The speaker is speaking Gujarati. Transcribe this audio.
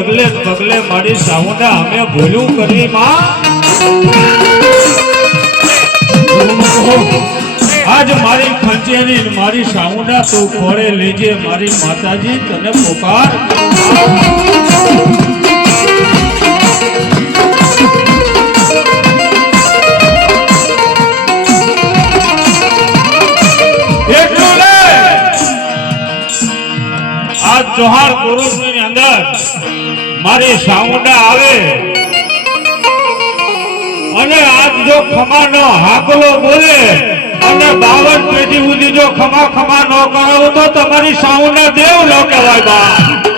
ડગલે પગલે મારી સાઉન્ડા અમે ભૂલું કરી માં આજ મારી ખંચેરી મારી સાઉન્ડા તું ખોળે લેજે મારી માતાજી તને પોકાર जोहार पुरुष ની અંદર મારી સાઉન્ડા આવે અને આજ જો ખમાનો હાકલો બોલે અને 52 પેઢી સુધી જો ખમા ન કરાવું તો તમારી સાઉન્ડા દેવ લો કહેવાય બા